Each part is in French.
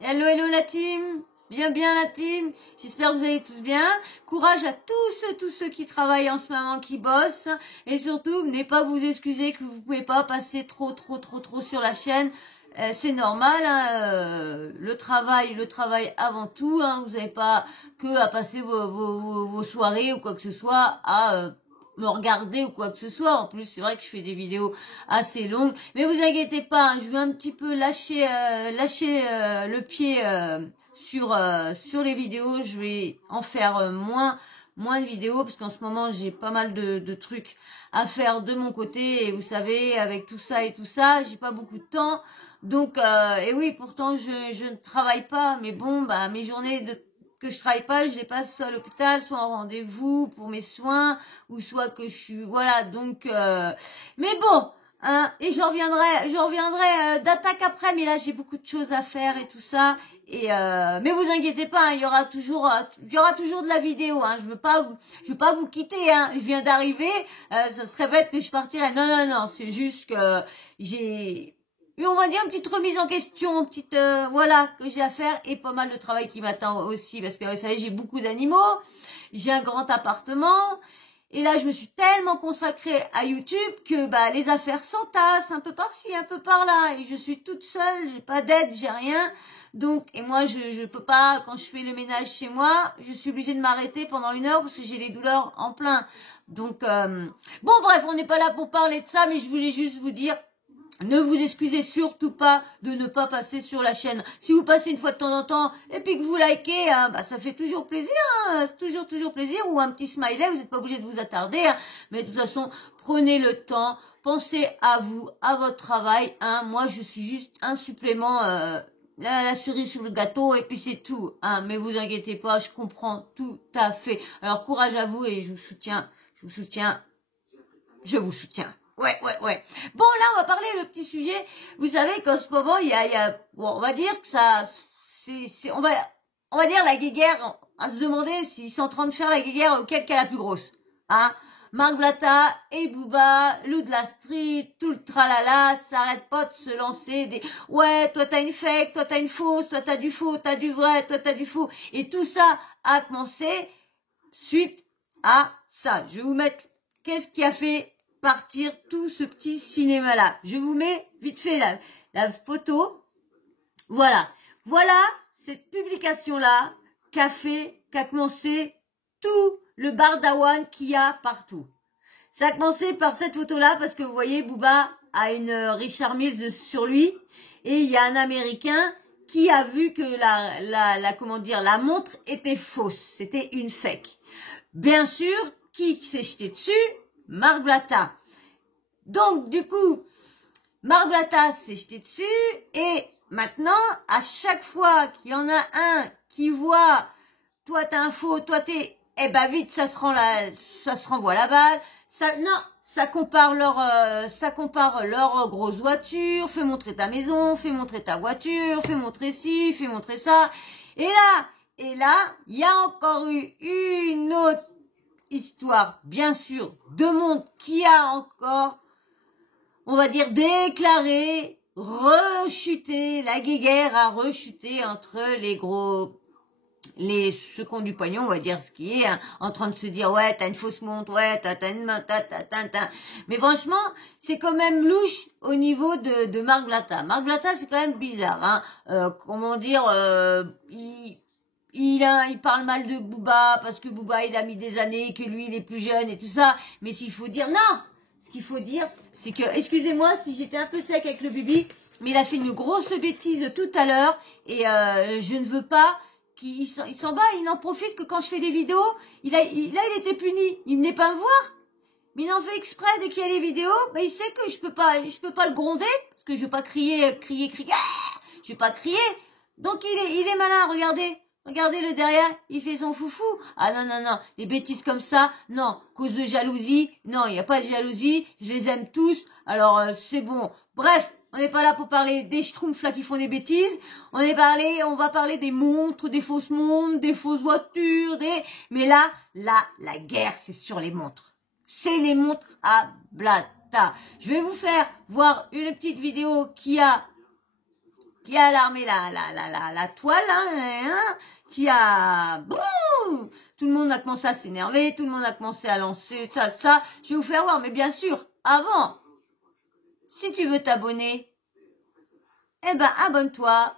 Hello, hello la team. Bien la team. J'espère que vous allez tous bien. Courage à tous ceux qui travaillent en ce moment, qui bossent. Et surtout, venez pas vous excuser que vous pouvez pas passer trop sur la chaîne. C'est normal, hein, le travail avant tout. Hein, vous n'avez pas que à passer vos soirées ou quoi que ce soit à me regarder ou quoi que ce soit. En plus, c'est vrai que je fais des vidéos assez longues, mais vous inquiétez pas, hein, je vais un petit peu lâcher le pied sur les vidéos. Je vais en faire moins de vidéos parce qu'en ce moment j'ai pas mal de trucs à faire de mon côté et vous savez, avec tout ça et tout ça, j'ai pas beaucoup de temps. Donc et oui, pourtant je ne travaille pas, mais bon, bah mes journées que je travaille pas, je les passe soit à l'hôpital, soit en rendez-vous pour mes soins, ou soit que je suis, voilà, donc mais bon, hein, et je reviendrai d'attaque après, mais là j'ai beaucoup de choses à faire et tout ça. Et mais vous inquiétez pas, hein, il y aura toujours de la vidéo, hein. Je veux pas vous quitter, hein. Je viens d'arriver, ça serait bête que je partirais. Non, c'est juste que j'ai, on va dire, une petite remise en question, une petite voilà, que j'ai à faire, et pas mal de travail qui m'attend aussi, parce que vous savez, j'ai beaucoup d'animaux, j'ai un grand appartement. Et là, je me suis tellement consacrée à YouTube que bah les affaires s'entassent un peu par-ci, un peu par-là, et je suis toute seule, j'ai pas d'aide, j'ai rien. Donc, et moi, je peux pas, quand je fais le ménage chez moi, je suis obligée de m'arrêter pendant 1 heure parce que j'ai les douleurs en plein. Donc, bon, bref, on n'est pas là pour parler de ça, mais je voulais juste vous dire, ne vous excusez surtout pas de ne pas passer sur la chaîne. Si vous passez une fois de temps en temps et puis que vous likez, hein, bah ça fait toujours plaisir, hein, c'est toujours plaisir. Ou un petit smiley, vous n'êtes pas obligé de vous attarder, hein, mais de toute façon, prenez le temps, pensez à vous, à votre travail. Hein. Moi, je suis juste un supplément, la cerise sur le gâteau et puis c'est tout. Hein. Mais vous inquiétez pas, je comprends tout à fait. Alors courage à vous et je vous soutiens. Ouais. Bon, là, on va parler le petit sujet. Vous savez qu'en ce moment, bon, on va dire que ça, on va dire la guéguerre, à se demander s'ils sont en train de faire la guéguerre auquel qui est la plus grosse. Hein? Marc Blatta et Booba, Lou de la Street, tout le tralala, ça arrête pas de se lancer des, ouais, toi t'as une fake, toi t'as une fausse, toi t'as du faux, t'as du vrai, toi t'as du faux. Et tout ça a commencé suite à ça. Je vais vous mettre, qu'est-ce qui a fait partir tout ce petit cinéma-là. Je vous mets vite fait la photo. Voilà cette publication-là qu'a commencé tout le bardawan qu'il y a partout. Ça a commencé par cette photo-là parce que vous voyez, Booba a une Richard Milles sur lui et il y a un Américain qui a vu que la montre était fausse, c'était une fake. Bien sûr, qui s'est jeté dessus? Marc Blatta. Donc, du coup, Marc Blatta s'est jeté dessus et maintenant, à chaque fois qu'il y en a un qui voit, toi t'as un faux, toi t'es, eh ben vite, ça se renvoie la balle. Ça compare leur grosse voiture, fais montrer ta maison, fais montrer ta voiture, fais montrer ci, fais montrer ça. Et là, il y a encore eu une autre histoire, bien sûr, de monde qui a encore, on va dire, déclaré, rechuté, la guéguerre a rechuté entre ceux qui ont du pognon, on va dire ce qui est, hein, en train de se dire, ouais, t'as une fausse montre, ouais, t'as une main, t'as. Mais franchement, c'est quand même louche au niveau de Marc Blatta. Marc Blatta, c'est quand même bizarre, hein, comment dire, il parle mal de Booba parce que Booba il a mis des années, que lui il est plus jeune et tout ça. Mais s'il faut dire non, ce qu'il faut dire, c'est que, excusez-moi si j'étais un peu sec avec le bibi, mais il a fait une grosse bêtise tout à l'heure et je ne veux pas qu'il s'en bat. Il en profite que quand je fais des vidéos, il était puni. Il venait pas me voir, mais il en fait exprès dès qu'il y a les vidéos. Bah il sait que je peux pas le gronder parce que je veux pas crier. Ah, je vais pas crier. Donc il est malin. Regardez le derrière, il fait son foufou. Ah non, les bêtises comme ça, non, cause de jalousie, non, il n'y a pas de jalousie, je les aime tous, alors c'est bon. Bref, on n'est pas là pour parler des schtroumpfs là qui font des bêtises, on va parler des montres, des fausses montres, des fausses voitures, mais là, la guerre c'est sur les montres. C'est les montres à Blatta. Je vais vous faire voir une petite vidéo qui qui a alarmé la toile, hein, qui a... Bon, tout le monde a commencé à s'énerver, tout le monde a commencé à lancer ça. Je vais vous faire voir, mais bien sûr, avant, si tu veux t'abonner, eh ben abonne-toi,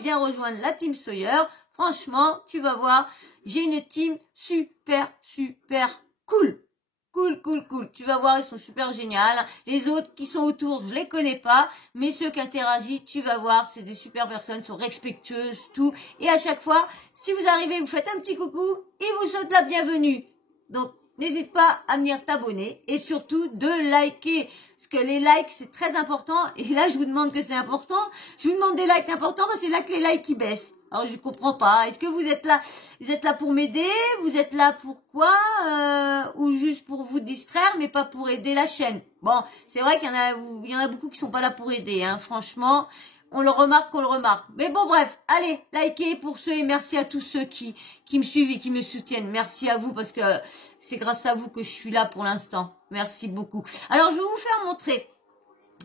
viens rejoindre la team Sawyer. Franchement, tu vas voir, j'ai une team super cool. Cool. Tu vas voir, ils sont super géniaux. Les autres qui sont autour, je les connais pas, mais ceux qui interagissent, tu vas voir, c'est des super personnes, sont respectueuses, tout. Et à chaque fois, si vous arrivez, vous faites un petit coucou, ils vous souhaitent la bienvenue. Donc, n'hésite pas à venir t'abonner et surtout de liker. Parce que les likes, c'est très important. Et là, je vous demande que c'est important. Je vous demande des likes importants parce que c'est là que les likes qui baissent. Alors, je comprends pas. Est-ce que vous êtes là pour m'aider? Vous êtes là pour quoi? Ou juste pour vous distraire, mais pas pour aider la chaîne? Bon, c'est vrai qu'il y en a beaucoup qui sont pas là pour aider, hein. Franchement, on le remarque. Mais bon, bref, allez, likez pour ceux et merci à tous ceux qui me suivent et qui me soutiennent. Merci à vous parce que c'est grâce à vous que je suis là pour l'instant. Merci beaucoup. Alors, je vais vous faire montrer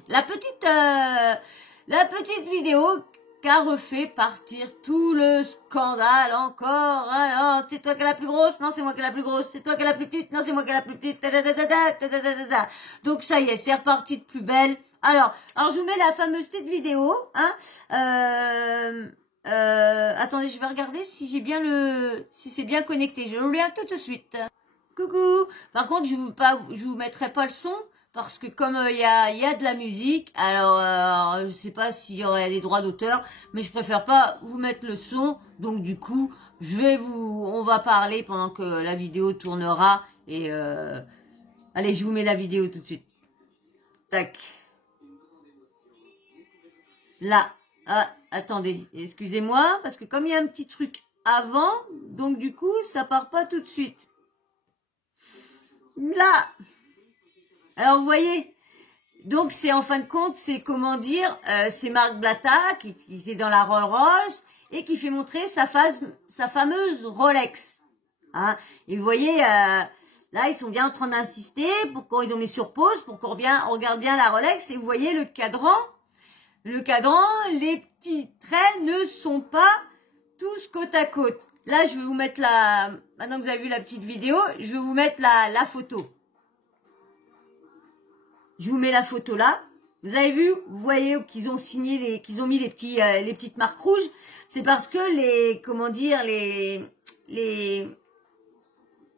la petite vidéo qu'a refait partir tout le scandale encore. Alors, c'est toi qui es la plus grosse? Non, c'est moi qui est la plus grosse. C'est toi qui es la plus petite? Non, c'est moi qui est la plus petite. Donc, ça y est, c'est reparti de plus belle. Alors, je vous mets la fameuse petite vidéo, hein. Attendez, je vais regarder si si c'est bien connecté. Je le regarde tout de suite. Coucou. Par contre, je vous mettrai pas le son parce que comme il y a de la musique, alors je sais pas s'il y aurait des droits d'auteur, mais je préfère pas vous mettre le son. Donc du coup, on va parler pendant que la vidéo tournera et allez, je vous mets la vidéo tout de suite. Tac. Là. Ah, attendez, excusez-moi parce que comme il y a un petit truc avant, donc du coup, ça part pas tout de suite. Là. Alors vous voyez, donc c'est en fin de compte, c'est comment dire, c'est Marc Blatta qui est dans la Rolls-Royce et qui fait montrer sa fameuse Rolex. Hein. Et vous voyez, là ils sont bien en train d'insister pour qu'on les met sur pause, pour qu'on regarde bien la Rolex. Et vous voyez le cadran, les petits traits ne sont pas tous côte à côte. Là je vais vous mettre maintenant que vous avez vu la petite vidéo, je vais vous mettre la photo. Je vous mets la photo là. Vous avez vu, vous voyez qu'ils ont mis les petites marques rouges. C'est parce que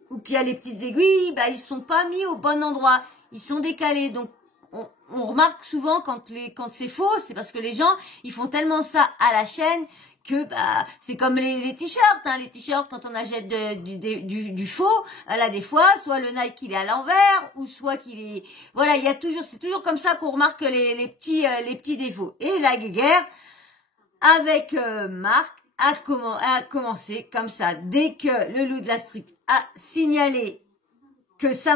où qu'il y a les petites aiguilles, bah, ils sont pas mis au bon endroit. Ils sont décalés. Donc, on remarque souvent quand c'est faux, c'est parce que les gens, ils font tellement ça à la chaîne que c'est comme les t-shirts, hein, les t-shirts quand on achète du faux, là des fois soit le Nike il est à l'envers ou soit qu'il est voilà, c'est toujours comme ça qu'on remarque les petits défauts. Et la guéguerre avec Marc a commencé comme ça. Dès que le loup de la street a signalé que sa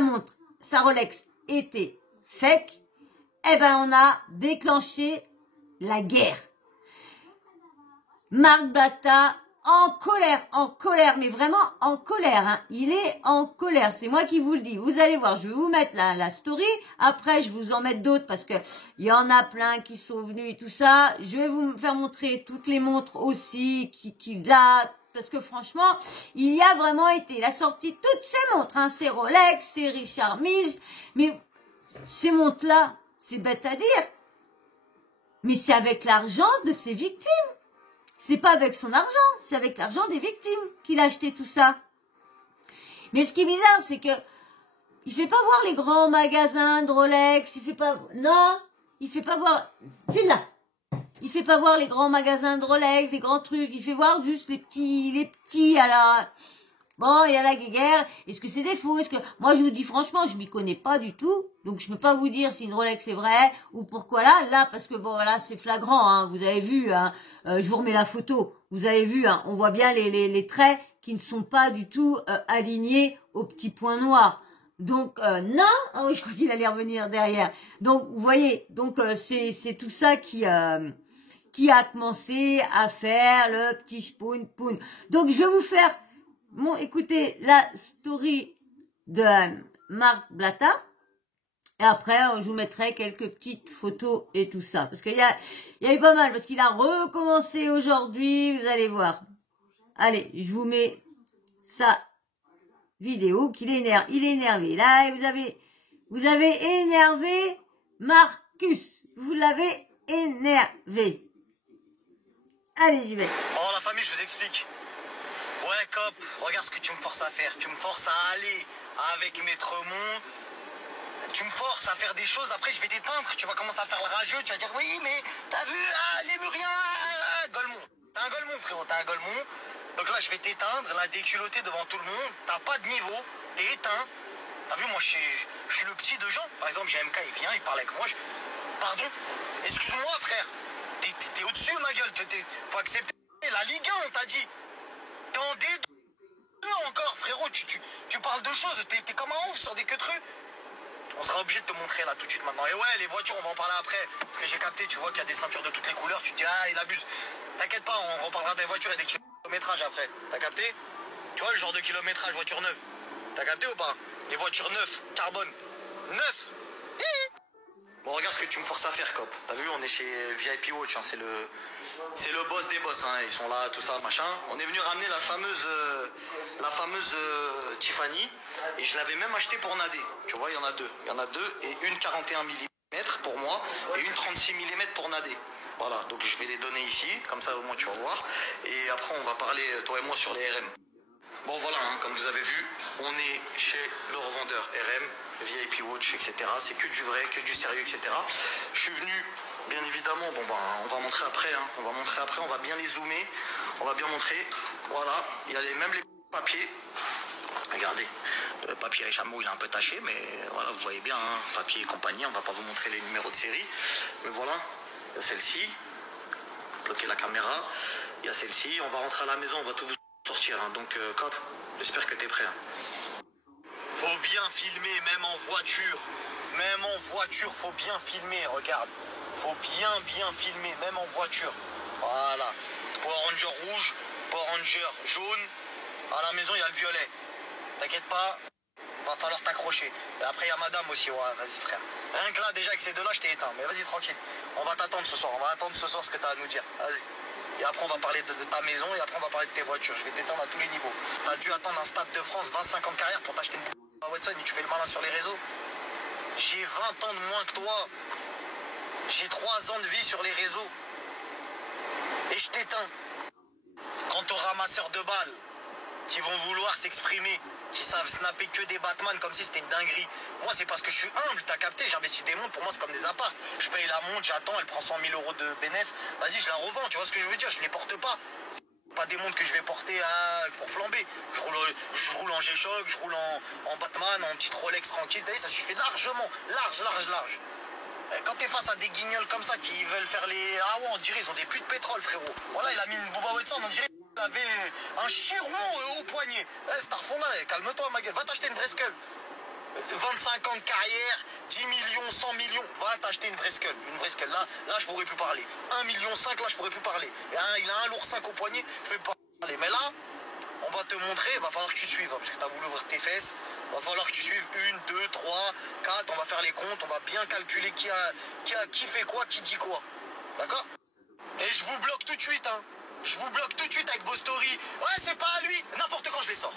Rolex était fake, eh ben on a déclenché la guerre. Marc Blatta en colère, mais vraiment en colère. Hein. Il est en colère, c'est moi qui vous le dis. Vous allez voir, je vais vous mettre la story. Après, je vous en mettre d'autres parce que il y en a plein qui sont venus et tout ça. Je vais vous faire montrer toutes les montres aussi qui là. Parce que franchement, il y a vraiment été. Il a sorti toutes ces montres. Hein. C'est Rolex, c'est Richard Mille. Mais ces montres-là, c'est bête à dire. Mais c'est avec l'argent de ses victimes. C'est pas avec son argent, c'est avec l'argent des victimes qu'il a acheté tout ça. Mais ce qui est bizarre, c'est que il fait pas voir les grands magasins de Rolex, il fait pas voir, là. Il fait pas voir les grands magasins de Rolex, les grands trucs, il fait voir juste les petits, alors. Bon, il y a la guéguerre. Est-ce que c'est des faux? Moi, je vous dis franchement, je m'y connais pas du tout. Donc, je peux pas vous dire si une Rolex est vraie ou pourquoi là, parce que bon, voilà, c'est flagrant, hein. Vous avez vu, hein. Je vous remets la photo. Vous avez vu, hein. On voit bien les traits qui ne sont pas du tout alignés aux petits points noirs. Donc, non. Oh, je crois qu'il allait revenir derrière. Donc, vous voyez. Donc, c'est tout ça qui a commencé à faire le petit spoon. Donc, je vais vous faire écoutez la story de Marc Blatta Et après, je vous mettrai quelques petites photos et tout ça. Parce qu'il y a eu pas mal. Parce qu'il a recommencé aujourd'hui. Vous allez voir. Allez, je vous mets sa vidéo qu'il est énervé. Il est énervé. Là, vous avez énervé Marcus. Vous l'avez énervé. Allez, j'y vais. Oh, la famille, je vous explique. Ouais, Cop, regarde ce que tu me forces à faire. Tu me forces à aller avec Maître Mont. Tu me forces à faire des choses, après je vais t'éteindre, tu vas commencer à faire le rageux, tu vas dire oui mais t'as vu, les Muriens, Golemont. T'es un Golemont frérot, t'es un Golemont. Donc là je vais t'éteindre, la déculottée devant tout le monde, t'as pas de niveau, t'es éteint. T'as vu moi je suis le petit de gens, par exemple j'ai MK, il vient, il parle avec moi, pardon, excuse-moi frère, t'es au-dessus ma gueule, faut accepter la Ligue 1 on t'a dit. T'es en D2 encore frérot, tu parles de choses, t'es comme un ouf sur des queutrues. On sera obligé de te montrer là tout de suite maintenant. Et ouais, les voitures, on va en parler après. Parce que j'ai capté, tu vois qu'il y a des ceintures de toutes les couleurs. Tu te dis, ah, il abuse. T'inquiète pas, on reparlera des voitures et des kilométrages après. T'as capté? Tu vois le genre de kilométrage, voiture neuve. T'as capté ou pas? Les voitures neuves, carbone. Neuf. Bon, regarde ce que tu me forces à faire, Cop. T'as vu, on est chez VIP Watch, hein. C'est le boss des boss, hein. Ils sont là, tout ça, machin. On est venu ramener la fameuse Tiffany. Et je l'avais même acheté pour Nadé. Tu vois, il y en a deux. Il y en a deux et une 41 mm pour moi et une 36 mm pour Nadé. Voilà, donc je vais les donner ici, comme ça au moins tu vas voir. Et après, on va parler, toi et moi, sur les RM. Bon voilà, hein, comme vous avez vu, on est chez le revendeur RM, VIP Watch, etc. C'est que du vrai, que du sérieux, etc. Je suis venu, bien évidemment, bon ben, on va montrer après, hein, on va montrer après, on va bien les zoomer, on va bien montrer. Voilà, il y a même les papiers. Regardez, le papier chameau il est un peu taché, mais voilà, vous voyez bien, hein, papier et compagnie, on va pas vous montrer les numéros de série. Mais voilà, il y a celle-ci, bloquer la caméra, il y a celle-ci, on va rentrer à la maison, on va tout vous sortir, hein. Donc Cop, j'espère que t'es prêt, hein. Faut bien filmer, même en voiture. Même en voiture, faut bien filmer, regarde. Faut bien filmer, même en voiture. Voilà. Power Ranger rouge, Power Ranger jaune. À la maison, il y a le violet. T'inquiète pas, va falloir t'accrocher. Et après, il y a madame aussi, ouais, vas-y frère. Rien que là, déjà, avec ces deux-là, je t'ai éteint. Mais vas-y, tranquille. On va t'attendre ce soir, on va attendre ce soir ce que t'as à nous dire. Vas-y. Et après, on va parler de ta maison et après, on va parler de tes voitures. Je vais t'éteindre à tous les niveaux. T'as dû attendre un Stade de France, 25 ans de carrière pour t'acheter une Watson et tu fais le malin sur les réseaux. J'ai 20 ans de moins que toi. J'ai 3 ans de vie sur les réseaux. Et je t'éteins. Quant aux ramasseurs de balles qui vont vouloir s'exprimer, qui savent snapper que des Batman comme si c'était une dinguerie. Moi, c'est parce que je suis humble, t'as capté, j'investis des montres, pour moi, c'est comme des apparts. Je paye la montre, j'attends, elle prend 100 000 euros de bénéfice. Vas-y, je la revends, tu vois ce que je veux dire, je les porte pas. C'est pas des montres que je vais porter pour flamber. Je roule en G-Shock, je roule en Batman, en petite Rolex tranquille, t'as vu, ça suffit largement, large. Quand t'es face à des guignols comme ça qui veulent faire les... Ah ouais, on dirait ils ont des puits de pétrole, frérot. Voilà, il a mis une Bubba Watson, on dirait qu'il avait un chiron au poignet. Starfond là, calme-toi ma gueule, va t'acheter une vraie skull. 25 ans de carrière, 10 millions, 100 millions, va t'acheter une vraie skull. Une vraie skull, là je pourrais plus parler. 1,5 million, là je pourrais plus parler. Il a un lourd 5 au poignet, je peux pas parler. Mais là, on va te montrer, il va falloir que tu suives, hein, parce que tu as voulu ouvrir tes fesses. Il va falloir que tu suives 1, 2, 3, 4, on va faire les comptes, on va bien calculer qui fait quoi, qui dit quoi. D'accord? Et je vous bloque tout de suite, hein. Je vous bloque tout de suite avec vos stories. Ouais, c'est pas à lui. N'importe quand je les sors.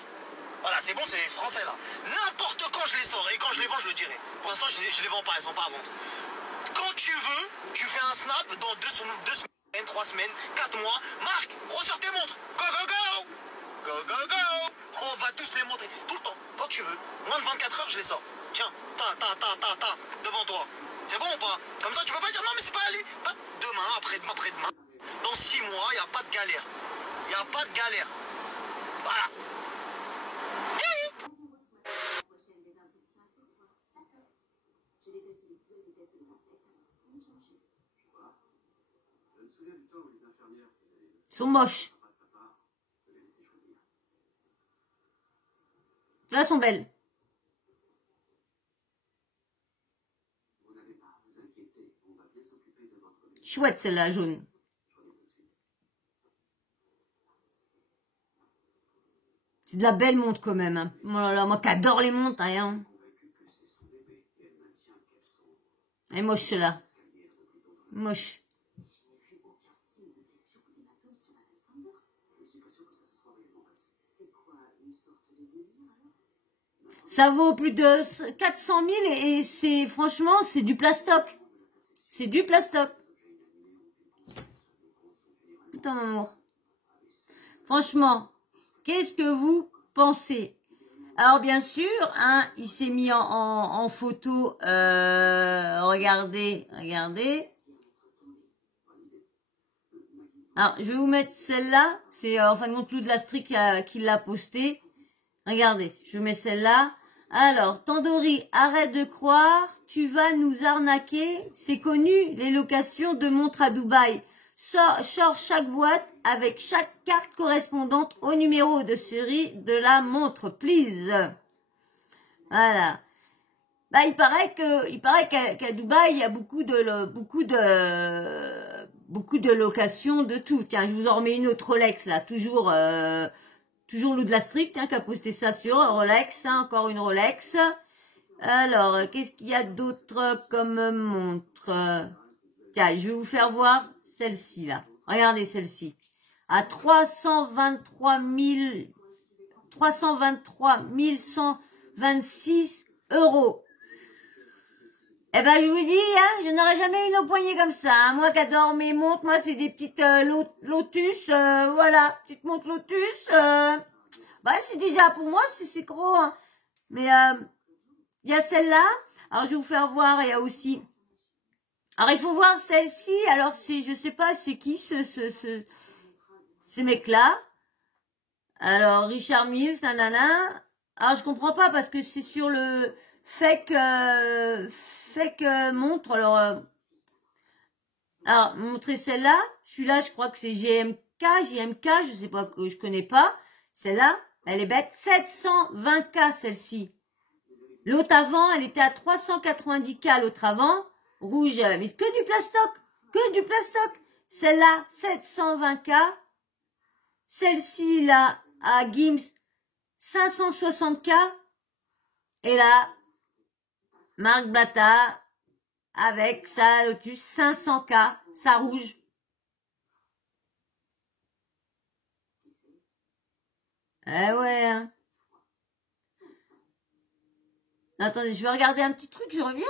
Voilà, c'est bon, c'est les Français là. N'importe quand je les sors. Et quand je les vends, je le dirai. Pour l'instant, je les vends pas, elles sont pas à vendre. Quand tu veux, tu fais un snap dans 2 semaines, 3 semaines, 4 mois. Marc, ressors tes montres. Go, go, go! Go, go, go! On va tous les montrer. Tout le temps, quand tu veux. Moins de 24 heures, je les sors. Tiens, devant toi. C'est bon ou pas? Comme ça, tu peux pas dire non, mais c'est pas à lui. Pas demain, après-demain, après-demain. Dans 6 mois, il n'y a pas de galère. Il n'y a pas de galère. Voilà. Ils sont moches. Là, elles sont belles. Chouette celle-là, jaune. C'est de la belle montre quand même. Hein. Oh là là, moi qui adore les montres, hein. Elle est moche, là. Moche. Ça vaut plus de 400 000 et c'est, franchement, c'est du plastoc. C'est du plastoc. Putain, mon amour. Franchement, qu'est-ce que vous pensez? Alors, bien sûr, hein, il s'est mis en photo. Regardez, regardez. Alors, je vais vous mettre celle-là. C'est, en fin de compte, Lou de la Street qui l'a postée. Regardez, je mets celle-là. Alors, Tandoori, arrête de croire, tu vas nous arnaquer. C'est connu, les locations de montres à Dubaï. Sors chaque boîte avec chaque carte correspondante au numéro de série de la montre, please. Voilà. Bah, il paraît qu'à Dubaï, il y a beaucoup de locations de tout. Tiens, je vous en remets une autre Rolex, là, toujours Lou de la Street, hein, qui a posté ça sur Rolex, hein, encore une Rolex. Alors, qu'est-ce qu'il y a d'autre comme montre? Tiens, je vais vous faire voir celle-ci, là. Regardez celle-ci. À 323 126 €. Eh ben, je vous dis, hein, je n'aurais jamais une au poignet comme ça. Hein. Moi qui adore mes montres, moi, c'est des petites Lotus, voilà, petites montres Lotus. Bah, c'est déjà, pour moi, c'est gros. Hein. Mais il y a celle-là. Alors, je vais vous faire voir, il y a aussi... Alors, il faut voir celle-ci. Alors, c'est, je sais pas, c'est qui ces mecs-là. Alors, Richard Mills, nanana. Alors, je comprends pas parce que c'est sur le fake montre. Alors, montrer celle-là. Celui-là, je crois que c'est GMK, je sais pas, que je connais pas. Celle-là, elle est bête. 720K, celle-ci. L'autre avant, elle était à 390K, l'autre avant. Rouge, mais que du plastoc. Que du plastoc. Celle-là, 720K. Celle-ci, là, à Gims, 560K. Et là, Marc Blatta, avec sa Lotus, 500K, sa rouge. Eh ouais, hein. Attendez, je vais regarder un petit truc, je reviens.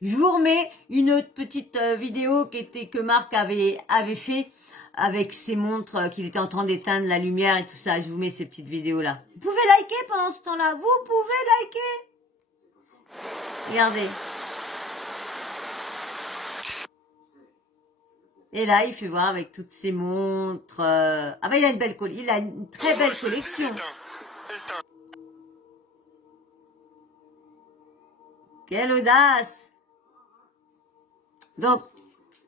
Je vous remets une autre petite vidéo que Marc avait fait avec ses montres qu'il était en train d'éteindre la lumière et tout ça. Je vous mets ces petites vidéos-là. Vous pouvez liker pendant ce temps-là. Vous pouvez liker. Regardez. Et là, il fait voir avec toutes ses montres. Ah ben, il a une très belle collection. Quelle audace! Donc,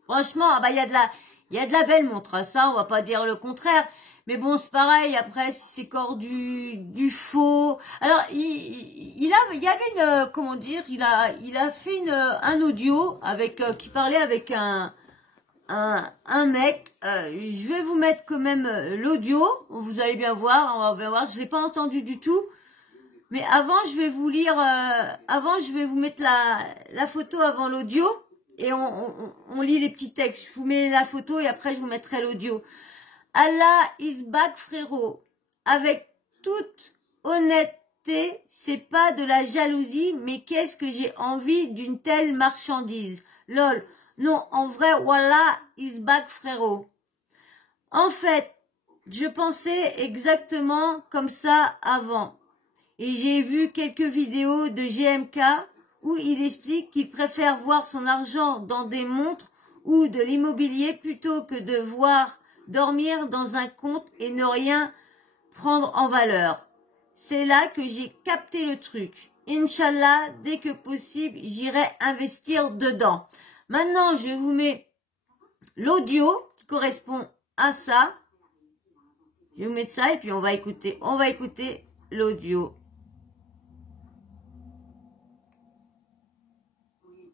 franchement, ah bah, il y a de la belle montre, hein, ça, on va pas dire le contraire. Mais bon, c'est pareil, après, si c'est encore du faux. Alors, il y avait une, comment dire, il a fait un audio avec, qui parlait avec un mec. Je vais vous mettre quand même l'audio. Vous allez bien voir, on va bien voir. Je l'ai pas entendu du tout. Mais avant, je vais vous lire, avant, je vais vous mettre la photo avant l'audio. Et on lit les petits textes. Je vous mets la photo et après, je vous mettrai l'audio. Allah is back, frérot. Avec toute honnêteté, c'est pas de la jalousie, mais qu'est-ce que j'ai envie d'une telle marchandise. Lol. Non, en vrai, Wallah is back, frérot. En fait, je pensais exactement comme ça avant. Et j'ai vu quelques vidéos de GMK où il explique qu'il préfère voir son argent dans des montres ou de l'immobilier plutôt que de dormir dans un compte et ne rien prendre en valeur. C'est là que j'ai capté le truc. Inch'Allah, dès que possible, j'irai investir dedans. Maintenant, je vous mets l'audio qui correspond à ça. Je vais vous mettre ça et puis on va écouter l'audio.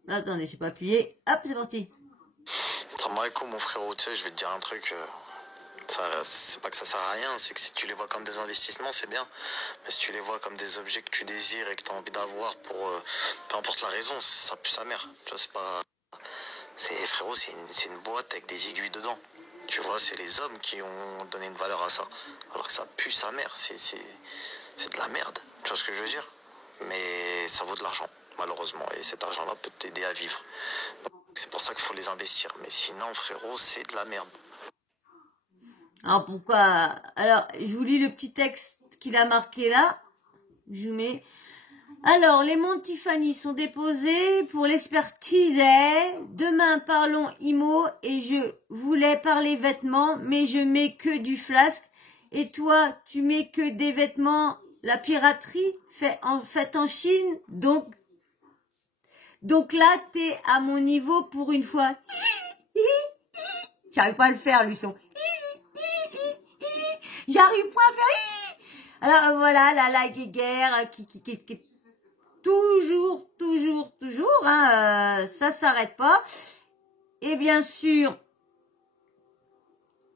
Attendez, j'ai pas appuyé. Hop, c'est parti. Salam alaikum, mon frérot, tu sais, je vais te dire un truc. C'est pas que ça sert à rien, c'est que si tu les vois comme des investissements, c'est bien. Mais si tu les vois comme des objets que tu désires et que tu as envie d'avoir pour peu importe la raison, ça pue sa mère. Tu vois, c'est pas. Frérot, c'est une boîte avec des aiguilles dedans. Tu vois, c'est les hommes qui ont donné une valeur à ça. Alors que ça pue sa mère, c'est de la merde. Tu vois ce que je veux dire? Mais ça vaut de l'argent, malheureusement. Et cet argent-là peut t'aider à vivre. C'est pour ça qu'il faut les investir. Mais sinon, frérot, c'est de la merde. Alors pourquoi? Alors, je vous lis le petit texte qu'il a marqué là. Je vous mets. Alors, les montres Tiffany sont déposés pour l'expertise. Demain, parlons IMO et je voulais parler vêtements, mais je mets que du flasque. Et toi, tu mets que des vêtements. La piraterie faite en Chine. Donc là, t'es à mon niveau pour une fois. J'arrive pas à le faire, lui, son. J'arrive pas à faire. Alors voilà, la guéguerre qui toujours, hein, ça s'arrête pas. Et bien sûr,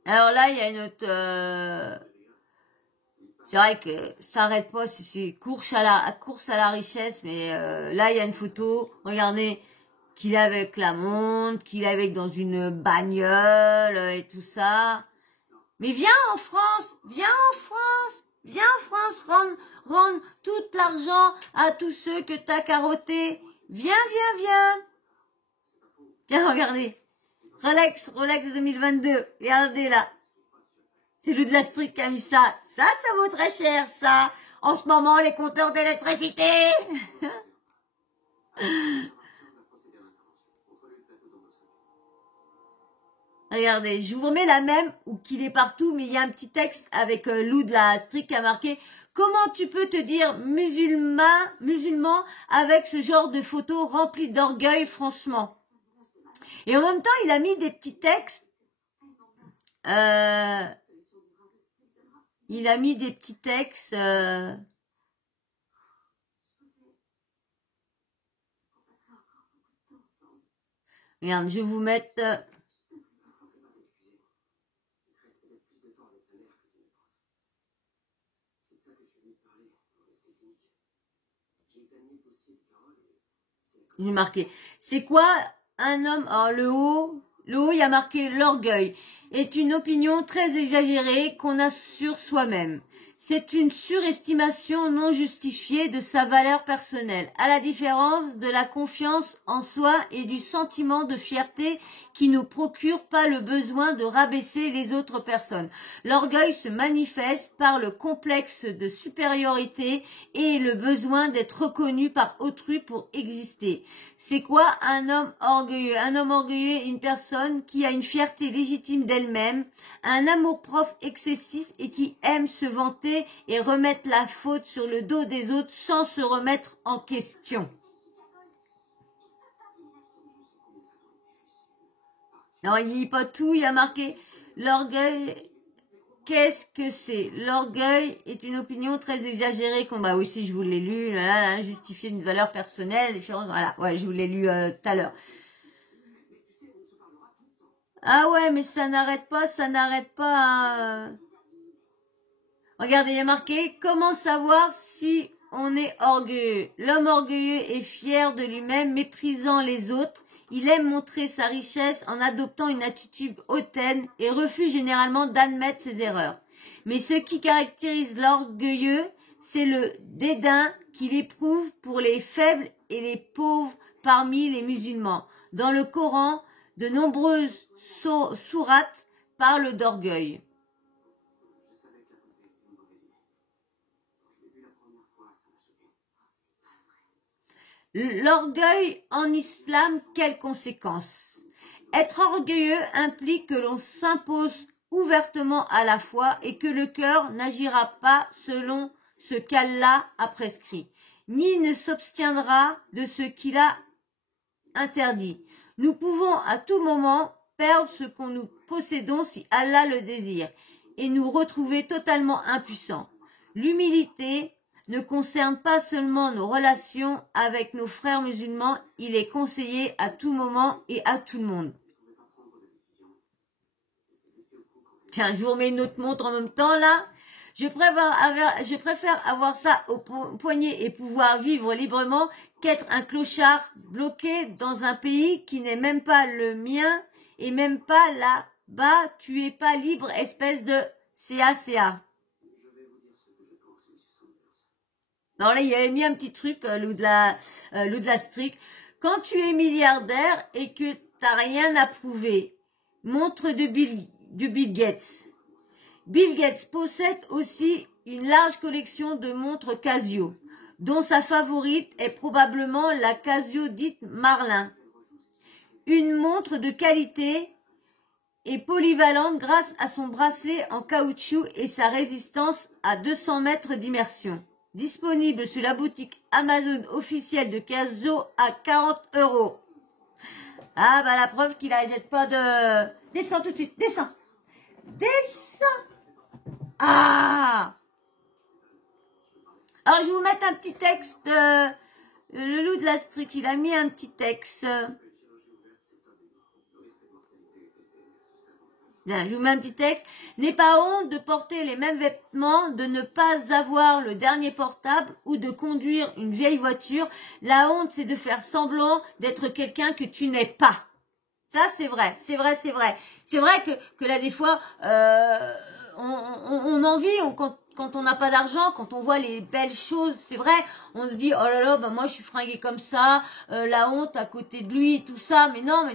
alors là, il y a une autre. C'est vrai que ça s'arrête pas si c'est course à la richesse, mais là, il y a une photo. Regardez, qu'il est avec la montre, qu'il est avec dans une bagnole et tout ça. Mais viens en France, rendre tout l'argent à tous ceux que t'as carottés. Viens. Tiens, regardez. Rolex 2022. Regardez là. C'est lui de la street qui a mis ça. Ça vaut très cher, ça. En ce moment, les compteurs d'électricité. Regardez, je vous remets la même où qu'il est partout, mais il y a un petit texte avec Lou de la street qui a marqué « Comment tu peux te dire musulman avec ce genre de photos remplies d'orgueil, franchement ?» Et en même temps, il a mis des petits textes. Il a mis des petits textes. Regarde, je vais vous mettre... J'ai marqué. C'est quoi un homme? Alors le haut, il y a marqué l'orgueil est une opinion très exagérée qu'on a sur soi-même. C'est une surestimation non justifiée de sa valeur personnelle, à la différence de la confiance en soi et du sentiment de fierté qui nous procure pas le besoin de rabaisser les autres personnes. L'orgueil se manifeste par le complexe de supériorité et le besoin d'être reconnu par autrui pour exister. C'est quoi un homme orgueilleux? Un homme orgueilleux est une personne qui a une fierté légitime d'elle-même, un amour-propre excessif et qui aime se vanter et remettre la faute sur le dos des autres sans se remettre en question. Non, il dit pas tout, il y a marqué l'orgueil. Qu'est-ce que c'est? L'orgueil est une opinion très exagérée qu'on bah oui, si je vous l'ai lu, là, justifier une valeur personnelle, différence, voilà, ouais, je vous l'ai lu tout à l'heure. Ah ouais, mais ça n'arrête pas, hein. Regardez, il y a marqué « Comment savoir si on est orgueilleux ?» L'homme orgueilleux est fier de lui-même, méprisant les autres. Il aime montrer sa richesse en adoptant une attitude hautaine et refuse généralement d'admettre ses erreurs. Mais ce qui caractérise l'orgueilleux, c'est le dédain qu'il éprouve pour les faibles et les pauvres parmi les musulmans. Dans le Coran, de nombreuses sourates parlent d'orgueil. L'orgueil en islam, quelles conséquences? Être orgueilleux implique que l'on s'impose ouvertement à la foi et que le cœur n'agira pas selon ce qu'Allah a prescrit, ni ne s'abstiendra de ce qu'il a interdit. Nous pouvons à tout moment perdre ce que nous possédons si Allah le désire et nous retrouver totalement impuissants. L'humilité ne concerne pas seulement nos relations avec nos frères musulmans, il est conseillé à tout moment et à tout le monde. Tiens, je vous remets une autre montre en même temps, là. Je préfère avoir ça au poignet et pouvoir vivre librement qu'être un clochard bloqué dans un pays qui n'est même pas le mien et même pas là-bas. Tu es pas libre, espèce de CACA. Non, là, il avait mis un petit truc, l'eau de la strict. Quand tu es milliardaire et que t'as rien à prouver, montre de Bill Gates. Bill Gates possède aussi une large collection de montres Casio, dont sa favorite est probablement la Casio dite Marlin. Une montre de qualité et polyvalente grâce à son bracelet en caoutchouc et sa résistance à 200 mètres d'immersion. Disponible sur la boutique Amazon officielle de Casio à 40 €. Ah bah la preuve qu'il n'achète pas de... Descends tout de suite, descends. Descends. Ah. Alors je vais vous mettre un petit texte. Le loup de la strict, il a mis un petit texte. Bien, je vous mets un petit texte. N'aie pas honte de porter les mêmes vêtements, de ne pas avoir le dernier portable ou de conduire une vieille voiture. La honte, c'est de faire semblant d'être quelqu'un que tu n'es pas. Ça, c'est vrai, c'est vrai, c'est vrai. C'est vrai que là, des fois, on envie, quand on n'a pas d'argent, quand on voit les belles choses, c'est vrai, on se dit, oh là là, bah moi je suis fringuée comme ça, la honte à côté de lui, tout ça, mais non,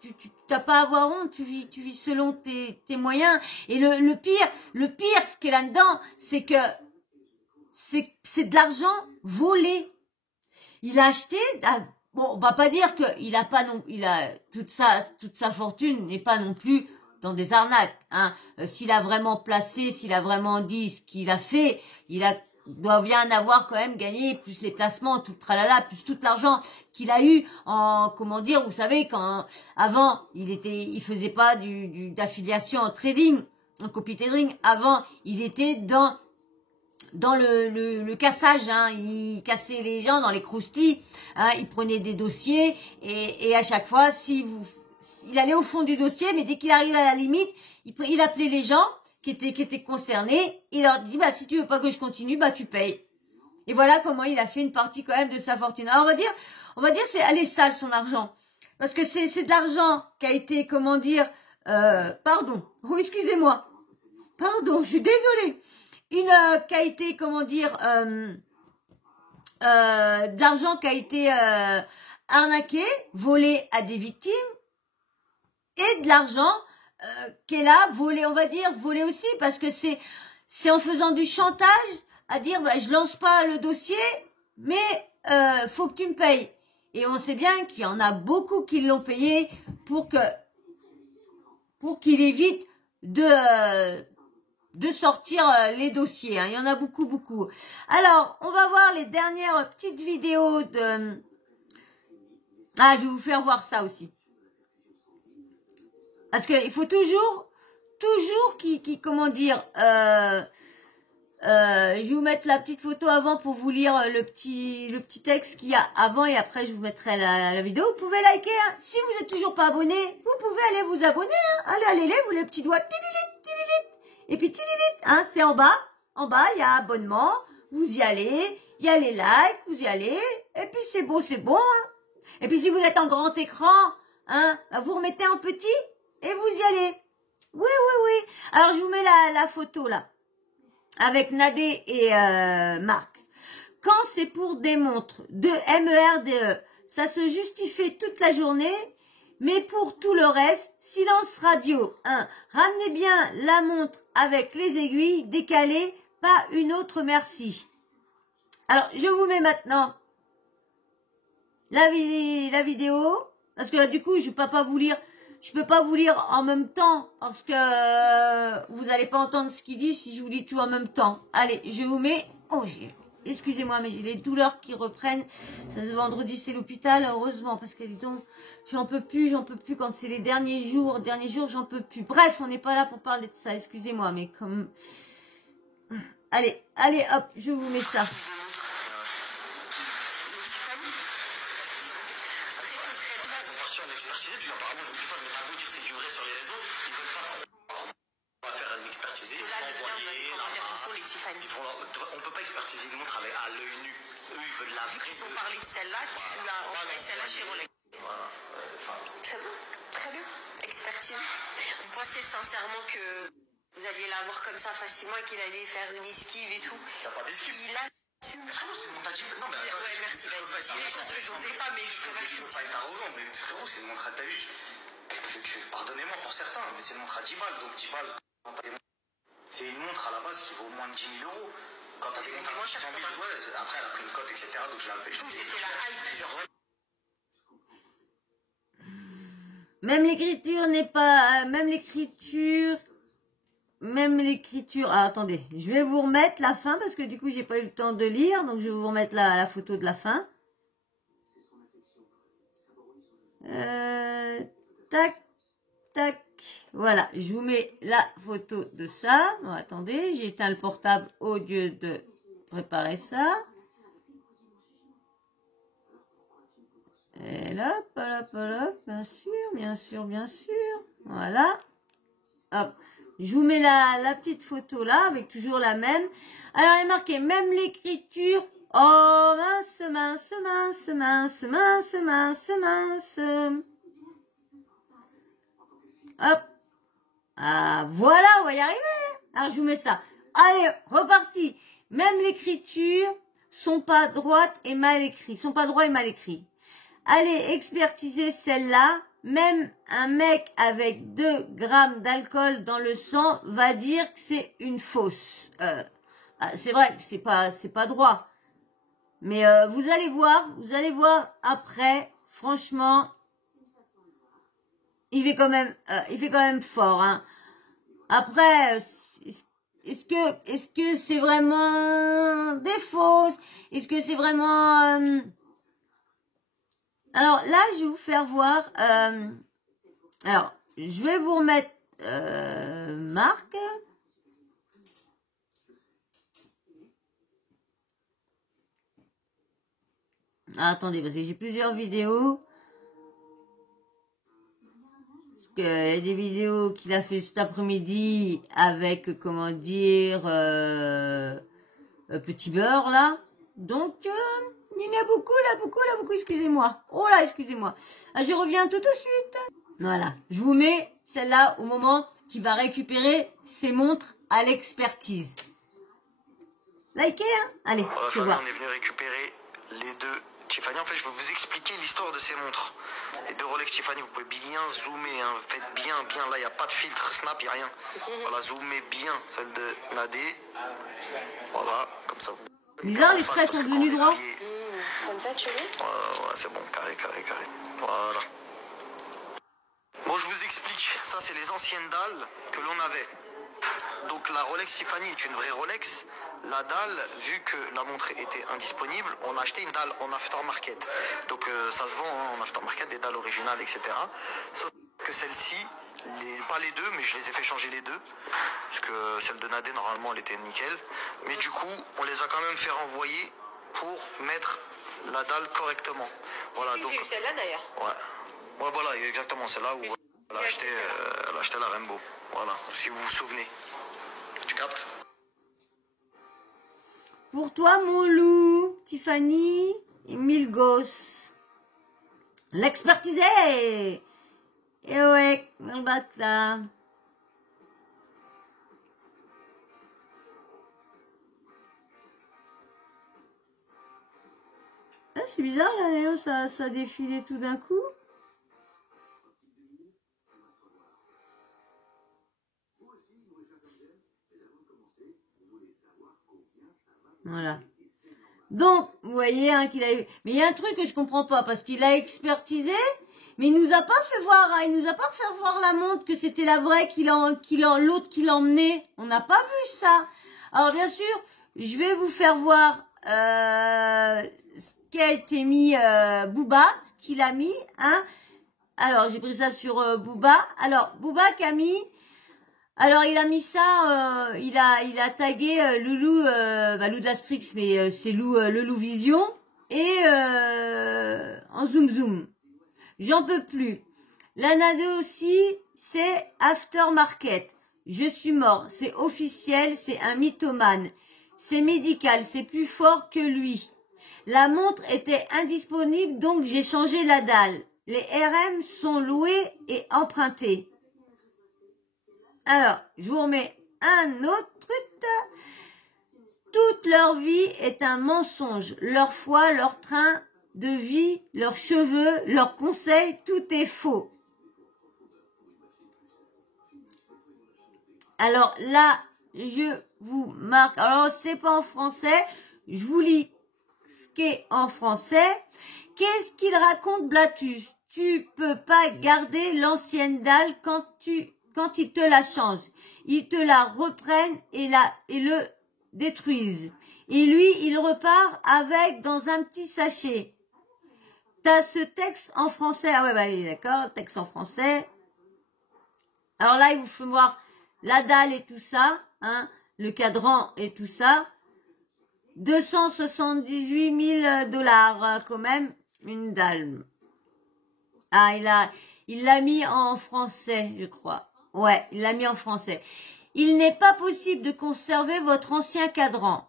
tu t'as pas à avoir honte, tu vis selon tes moyens. Et le pire, ce qui est là-dedans, c'est que c'est de l'argent volé. Il a acheté, bon, on va pas dire qu'il a pas non, il a toute sa fortune n'est pas non plus dans des arnaques, hein. S'il a vraiment placé, s'il a vraiment dit ce qu'il a fait, doit bien avoir quand même gagné, plus les placements, tout le tralala, plus tout l'argent qu'il a eu en, comment dire, vous savez, quand, avant, il faisait pas d'affiliation en trading, en copy trading, avant, il était dans le cassage, hein, il cassait les gens dans les croustilles, hein, il prenait des dossiers et à chaque fois, il allait au fond du dossier, mais dès qu'il arrivait à la limite, il appelait les gens qui étaient concernés, il leur dit bah si tu veux pas que je continue, bah tu payes. Et voilà comment il a fait une partie quand même de sa fortune. Alors on va dire elle est sale son argent, parce que c'est de l'argent qui a été, comment dire, pardon, oh excusez-moi, pardon, je suis désolée. Qui a été, comment dire, d'argent qui a été arnaqué, volé à des victimes, et de l'argent qui est là, volé, on va dire, volé aussi, parce que c'est en faisant du chantage à dire, bah, je lance pas le dossier, mais faut que tu me payes. Et on sait bien qu'il y en a beaucoup qui l'ont payé pour qu'il évite de sortir les dossiers, hein. Il y en a beaucoup, beaucoup. Alors, on va voir les dernières petites vidéos de... Ah, je vais vous faire voir ça aussi. Parce qu'il faut toujours comment dire, je vais vous mettre la petite photo avant pour vous lire le petit texte qu'il y a avant et après je vous mettrai la vidéo. Vous pouvez liker, hein. Si vous êtes toujours pas abonné, vous pouvez aller vous abonner, hein. Allez, vous les petits doigts, et puis hein, c'est en bas, il y a abonnement, vous y allez, il y a les likes, vous y allez, et puis c'est bon, hein. Et puis si vous êtes en grand écran, hein, vous remettez en petit et vous y allez. Oui. Alors je vous mets la photo là, avec Nadé et Marc. Quand c'est pour des montres de MERDE, ça se justifie toute la journée. Mais pour tout le reste, silence radio. 1. Ramenez bien la montre avec les aiguilles décalées, pas une autre, merci. Alors, je vous mets maintenant la vidéo, parce que du coup, je peux pas vous lire en même temps, parce que vous allez pas entendre ce qu'il dit si je vous dis tout en même temps. Allez, je vous mets... Oh, excusez-moi, mais j'ai les douleurs qui reprennent. Ça, ce vendredi, c'est l'hôpital, heureusement, parce que disons, j'en peux plus quand c'est les derniers jours, j'en peux plus. Bref, on n'est pas là pour parler de ça, excusez-moi, mais comme... Allez, hop, je vous mets ça. expertiser. Parce que là, les gars, vous allez comment dire, ils sont les Tiffany. On peut pas expertiser une montre à l'œil nu. Eux, ils veulent la vraie. Ils ont parlé de celle-là, tu l'as envoyée celle-là chez Rolex. Voilà. C'est bon, très bien. Expertise. Vous pensez sincèrement que vous alliez l'avoir comme ça facilement et qu'il allait faire une esquive et tout? Il n'y a pas d'esquive. Il assume. Frérot, c'est une montre à 10 000. Non, mais attends. Ouais, merci, vas-y. Dis les choses que je n'osais pas, mais je préfère que tu Je me veux pas être arrogant, mais frérot, c'est une montre à t'as vu. Pardonnez-moi pour certains, mais c'est une montre à 10 balles. Donc 10 balles, c'est une montre à la base qui vaut moins de 10 000 euros. Quand t'as des montres à 100 000, ouais, après elle a pris une cote, etc. Donc je l'ai appelé. tout, c'était la hype. Même l'écriture n'est pas... Même l'écriture... Ah, attendez. Je vais vous remettre la fin parce que du coup, j'ai pas eu le temps de lire. Donc, je vais vous remettre la photo de la fin. Tac, tac. Voilà. Je vous mets la photo de ça. Bon, attendez. J'ai éteint le portable au lieu de préparer ça. Et là, bien sûr, bien sûr, bien sûr. Voilà. Hop. Je vous mets la petite photo là, avec toujours la même. Alors, il est marqué, même l'écriture. Oh, mince, mince, mince, mince, mince, mince, mince. Hop. Ah, voilà, on va y arriver. Alors, je vous mets ça. Allez, reparti. Même l'écriture sont pas droites et mal écrites. Sont pas droits et mal écrits. Allez expertiser celle-là. Même un mec avec 2 grammes d'alcool dans le sang va dire que c'est une fausse. C'est vrai que c'est pas droit. Mais vous allez voir après, franchement, il fait quand même fort. Hein. Après, est-ce que c'est vraiment des fausses? Est-ce que c'est vraiment Alors là, je vais vous faire voir. Alors, je vais vous remettre Marc. Ah, attendez, parce que j'ai plusieurs vidéos. Parce que il y a des vidéos qu'il a fait cet après-midi avec, comment dire, Petit Beurre, là. Donc, il y en a beaucoup, excusez-moi. Oh là, excusez-moi. Ah, je reviens tout de suite. Voilà, je vous mets celle-là au moment qu'il va récupérer ses montres à l'expertise. Likez, hein? Allez, je vois. On est venu récupérer les 2 Tiffany. En fait, je vais vous expliquer l'histoire de ces montres. Les 2 Rolex Tiffany, vous pouvez bien zoomer, hein. Faites bien. Là, il n'y a pas de filtre snap, il n'y a rien. Voilà, zoomez bien celle de Nadé. Voilà, comme ça. Bizarre, les traits sont devenus droits. Comme ça, tu veux? Ouais, c'est bon, carré. Voilà. Bon, je vous explique. Ça, c'est les anciennes dalles que l'on avait. Donc, la Rolex Tiffany est une vraie Rolex. La dalle, vu que la montre était indisponible, on a acheté une dalle en aftermarket. Donc, ça se vend hein, en aftermarket, des dalles originales, etc. Sauf que celle-ci, pas les 2, mais je les ai fait changer les 2. Parce que celle de Nadé, normalement, elle était nickel. Mais du coup, on les a quand même fait renvoyer pour mettre la dalle correctement. Voilà, Si, donc. j'ai eu celle-là d'ailleurs. Ouais, voilà, exactement, c'est là où elle a acheté la Rainbow. Voilà, si vous vous souvenez. Tu captes? Pour toi, mon loup, Tiffany et Milgos. L'expertisé. Et ouais, on bat là. Ah, c'est bizarre, là, d'ailleurs, ça a défilé tout d'un coup. Voilà. Donc, vous voyez hein, qu'il a eu... Mais il y a un truc que je comprends pas, parce qu'il a expertisé, mais il nous a pas fait voir, hein, il nous a pas fait voir la montre que c'était la vraie l'autre qui l'emmenait. On n'a pas vu ça. Alors bien sûr, je vais vous faire voir ce qui a été mis Booba, ce qu'il a mis. Hein. Alors, j'ai pris ça sur Booba. Alors, Booba qui a mis... Alors il a mis ça, il a tagué Loulou, Lou de la Strix, mais c'est Lou, le Lou Vision et en zoom. J'en peux plus. La Nadé aussi, c'est aftermarket. Je suis mort. C'est officiel, c'est un mythomane. C'est médical, c'est plus fort que lui. La montre était indisponible, donc j'ai changé la dalle. Les RM sont loués et empruntés. Alors, je vous remets un autre truc. Toute leur vie est un mensonge. Leur foi, leur train de vie, leurs cheveux, leurs conseils, tout est faux. Alors là, je vous marque. Alors, c'est pas en français. Je vous lis ce qui est en français. Qu'est-ce qu'il raconte, Blatus? Tu peux pas garder l'ancienne dalle quand ils te la changent. Ils te la reprennent et le détruisent. Et lui, il repart avec dans un petit sachet. T'as ce texte en français. Ah ouais, bah d'accord, texte en français. Alors là, il vous faut voir la dalle et tout ça, hein, le cadran et tout ça. 278 000 $, quand même, une dalle. Ah, il l'a mis en français, je crois. Ouais, il l'a mis en français. Il n'est pas possible de conserver votre ancien cadran.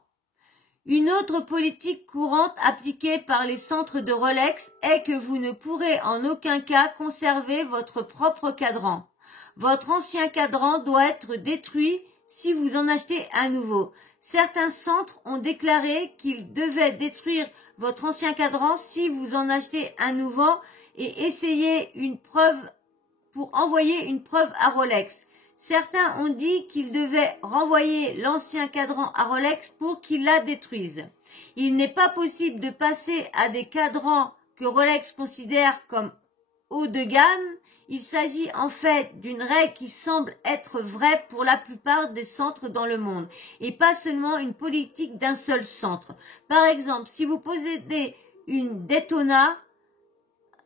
Une autre politique courante appliquée par les centres de Rolex est que vous ne pourrez en aucun cas conserver votre propre cadran. Votre ancien cadran doit être détruit si vous en achetez un nouveau. Certains centres ont déclaré qu'ils devaient détruire votre ancien cadran si vous en achetez un nouveau et essayer une preuve pour envoyer une preuve à Rolex. Certains ont dit qu'ils devaient renvoyer l'ancien cadran à Rolex pour qu'ils la détruisent. Il n'est pas possible de passer à des cadrans que Rolex considère comme haut de gamme. Il s'agit en fait d'une règle qui semble être vraie pour la plupart des centres dans le monde et pas seulement une politique d'un seul centre. Par exemple, si vous possédez une Daytona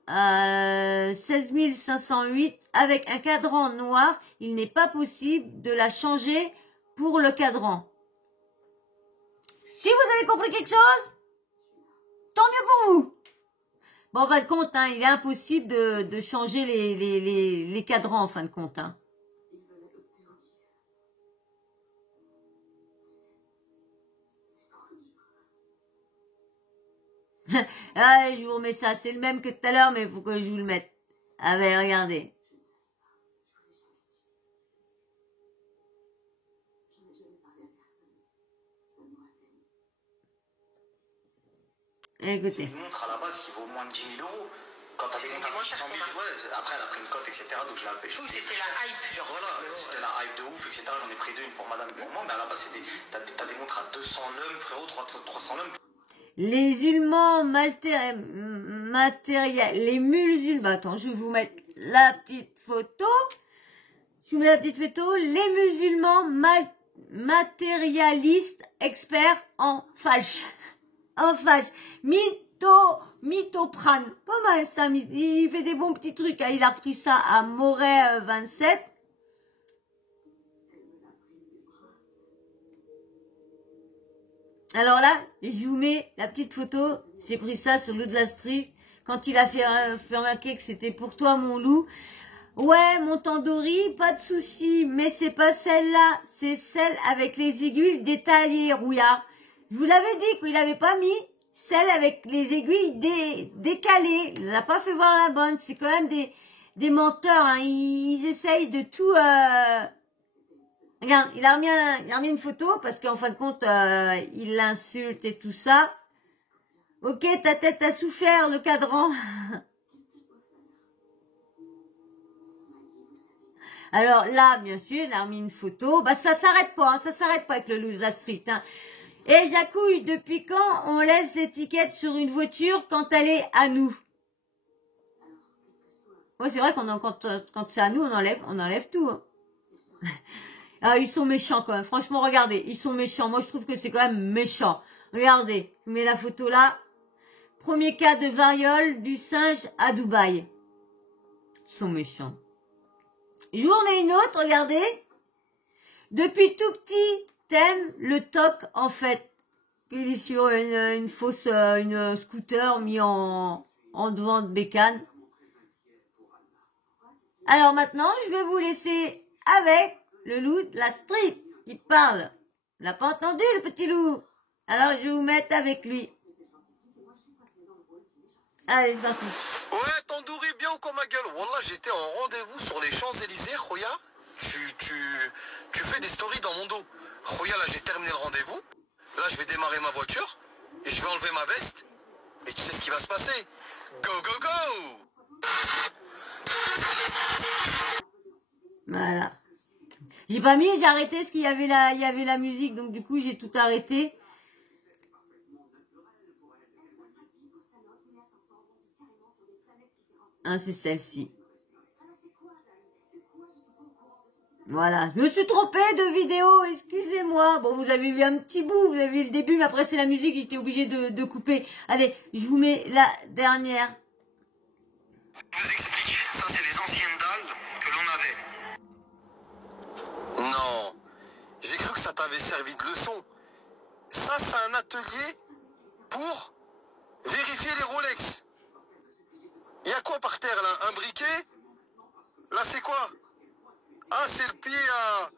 16 508 avec un cadran noir, il n'est pas possible de la changer pour le cadran. Si vous avez compris quelque chose, tant mieux pour vous. Bon, en fin de compte, hein, il est impossible de changer les cadrans, en fin de compte. Hein. Ah, je vous remets ça. C'est le même que tout à l'heure, mais il faut que je vous le mette. Ah ben, regardez. Écoutez. C'est une montre à la base qui vaut moins de 10 000 euros. Quand t'as des montres à 100 000, ouais, après elle a pris une cote, etc. Donc je l'ai appelée. Tout, c'était la hype. Genre voilà, c'était la hype de ouf, etc. J'en ai pris deux, une pour madame et pour moi. Mais à la base, t'as des montres à 200 l'homme, frérot, 300 l'homme. Les musulmans les musulmans, attends, je vais vous mettre la petite photo. Je vous mets la petite photo. Les musulmans matérialistes experts en falche. En falche. Mythoprane. Pas mal ça. Il fait des bons petits trucs. Hein. Il a repris ça à Moret 27. Alors là, je vous mets la petite photo. J'ai pris ça sur l'eau de la street. Quand il a fait remarquer que c'était pour toi, mon loup. Ouais, mon tandoori, pas de souci. Mais c'est pas celle-là. C'est celle avec les aiguilles détaillées, Rouillard. Je vous l'avais dit qu'il n'avait pas mis celle avec les aiguilles décalées. Il n'a pas fait voir la bonne. C'est quand même des menteurs. Hein. Ils essayent de tout... Regarde, il a remis une photo parce qu'en fin de compte, il l'insulte et tout ça. Ok, ta tête a souffert, le cadran. Alors là, bien sûr, il a remis une photo. Bah ça s'arrête pas, hein, ça s'arrête pas avec le loose la street. Hein. Et Jacouille, depuis quand on laisse l'étiquette sur une voiture quand elle est à nous? Ouais, c'est vrai quand c'est à nous, on enlève tout. Hein. Ah, ils sont méchants quand même. Franchement, regardez, ils sont méchants. Moi, je trouve que c'est quand même méchant. Regardez, je mets la photo là. Premier cas de variole du singe à Dubaï. Ils sont méchants. Je vous en mets une autre, regardez. Depuis tout petit, t'aimes le toc, en fait. Il est sur une fausse, une scooter mis en devant de bécane. Alors maintenant, je vais vous laisser avec le loup de la street qui parle. On l'a pas entendu, le petit loup. Alors, je vais vous mettre avec lui. Allez, c'est parti. Ouais, Tandoori, bien ou quoi ma gueule? Wallah, j'étais en rendez-vous sur les Champs-Élysées, Khoya. Tu fais des stories dans mon dos. Khoya, là, j'ai terminé le rendez-vous. Là, je vais démarrer ma voiture. Et je vais enlever ma veste. Et tu sais ce qui va se passer? Go, go, go! Voilà. J'ai pas mis, j'ai arrêté parce qu'il y avait la musique, donc du coup j'ai tout arrêté. Ah, c'est celle-ci. Voilà. Je me suis trompée de vidéo, excusez-moi. Bon, vous avez vu un petit bout, vous avez vu le début, mais après c'est la musique, j'étais obligée de couper. Allez, je vous mets la dernière. Je vous explique, ça c'est les anciennes dalles que l'on avait. Non, j'ai cru que ça t'avait servi de leçon. Ça, c'est un atelier pour vérifier les Rolex. Il y a quoi par terre là? Un briquet? Là, c'est quoi? Ah, c'est le pied à...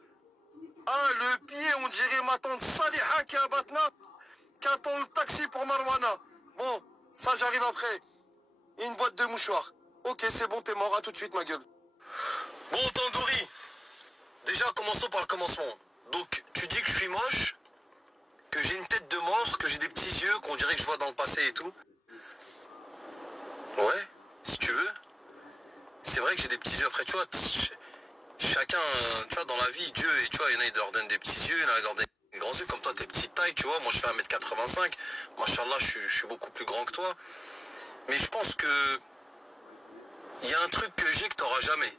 Ah, le pied, on dirait ma tante Saliha qui est à Batna, qui attend le taxi pour Marwana. Bon, ça, j'arrive après. Et une boîte de mouchoirs. Ok, c'est bon, t'es mort. À tout de suite, ma gueule. Bon, Tandoori. Déjà, commençons par le commencement. Donc, tu dis que je suis moche, que j'ai une tête de mort, que j'ai des petits yeux, qu'on dirait que je vois dans le passé et tout. Ouais, si tu veux. C'est vrai que j'ai des petits yeux. Après, tu vois, chacun, tu vois, dans la vie, Dieu, et tu vois, il y en a, il leur donne des petits yeux, il y en a, il leur donne des grands yeux, comme toi, t'es petite taille, tu vois. Moi, je fais 1m85. Machallah, je suis beaucoup plus grand que toi. Mais je pense que il y a un truc que j'ai que t'auras jamais.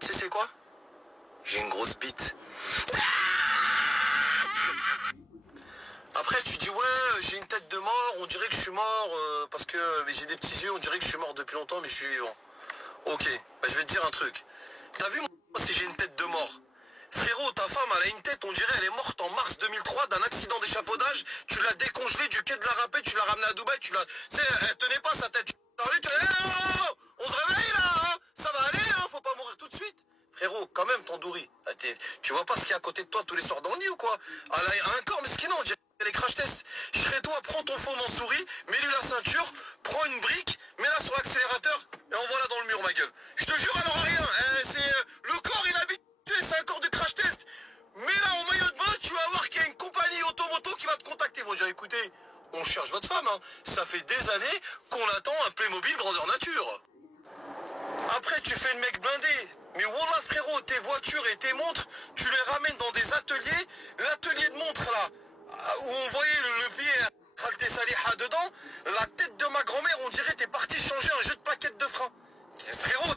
Tu sais, c'est quoi? J'ai une grosse bite. Après, tu dis, ouais, j'ai une tête de mort, on dirait que je suis mort, parce que mais j'ai des petits yeux, on dirait que je suis mort depuis longtemps, mais je suis vivant. Ok, bah, je vais te dire un truc. T'as vu, moi, si j'ai une tête de mort? Frérot, ta femme, elle a une tête, on dirait elle est morte en mars 2003 d'un accident d'échafaudage. Tu l'as décongelée du quai de la Rapée, tu l'as ramenée à Dubaï, tu l'as... Tu sais, elle tenait pas sa tête. Tu l'as... On se réveille, là, hein? Ça va aller, hein? Faut pas mourir tout de suite. Frérot, quand même, Tandoori. Tu vois pas ce qu'il y a à côté de toi tous les soirs dans le lit ou quoi? Elle a un corps, mais ce qui non, on dirait les crash tests. Je serais toi, prends ton faux en souris, mets-lui la ceinture, prends une brique, mets-la sur l'accélérateur et envoie-la dans le mur, ma gueule. Je te jure, elle aura rien. Le corps, il est habitué, c'est un corps de crash test. Mets-la en maillot de bain, tu vas voir qu'il y a une compagnie automoto qui va te contacter. Ils vont dire, écoutez, on cherche votre femme, hein. Ça fait des années qu'on attend un Playmobil grandeur nature. Après, tu fais le mec blindé. Mais wallah, frérot, tes voitures et tes montres, tu les ramènes dans des ateliers. L'atelier de montres, là, où on voyait le pied Khalte Saliha dedans, la tête de ma grand-mère, on dirait t'es parti changer un jeu de plaquettes de frein. Frérot,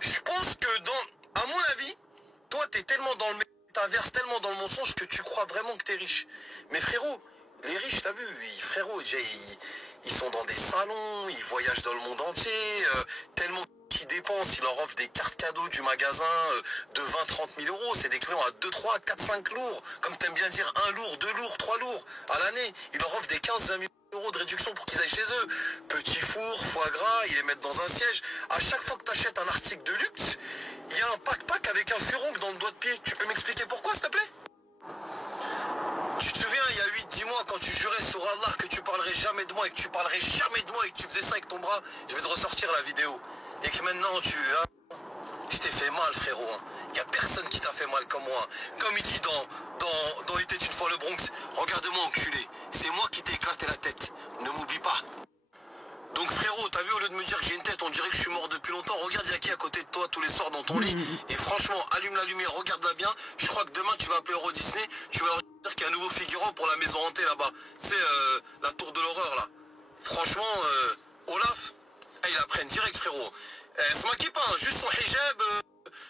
je pense que à mon avis, toi, t'es tellement dans le métaverse, tellement dans le mensonge que tu crois vraiment que t'es riche. Mais frérot, les riches, t'as vu, frérot, ils sont dans des salons, ils voyagent dans le monde entier, tellement qu'ils dépensent, ils leur offrent des cartes cadeaux du magasin de 20-30 000 euros. C'est des clients à 2, 3, 4, 5 lourds. Comme t'aimes bien dire, 1 lourd, 2 lourds, 3 lourds à l'année. Ils leur offrent des 15-20 000 euros de réduction pour qu'ils aillent chez eux. Petit four, foie gras, ils les mettent dans un siège. À chaque fois que t'achètes un article de luxe, il y a un pack-pack avec un furoncle dans le doigt de pied. Tu peux m'expliquer pourquoi, s'il te plaît? Tu te souviens, il y a 8-10 mois, quand tu jurais sur Allah que tu parlerais jamais de moi et que tu parlerais jamais de moi et que tu faisais ça avec ton bras, je vais te ressortir la vidéo. Et que maintenant je t'ai fait mal, frérot. Il n'y a personne qui t'a fait mal comme moi. Comme il dit dans Il était une fois le Bronx, regarde-moi enculé, c'est moi qui t'ai éclaté la tête. Ne m'oublie pas. Donc frérot, t'as vu, au lieu de me dire que j'ai une tête, on dirait que je suis mort depuis longtemps. Regarde, il y a qui à côté de toi tous les soirs dans ton lit. Et franchement, allume la lumière, regarde-la bien. Je crois que demain tu vas appeler Euro Disney, tu vas leur dire qu'il y a un nouveau figurant pour la maison hantée là-bas. C'est la tour de l'horreur là. Franchement, Olaf, ils la prennent direct, frérot. Elle se maquille pas, hein, juste son hijab,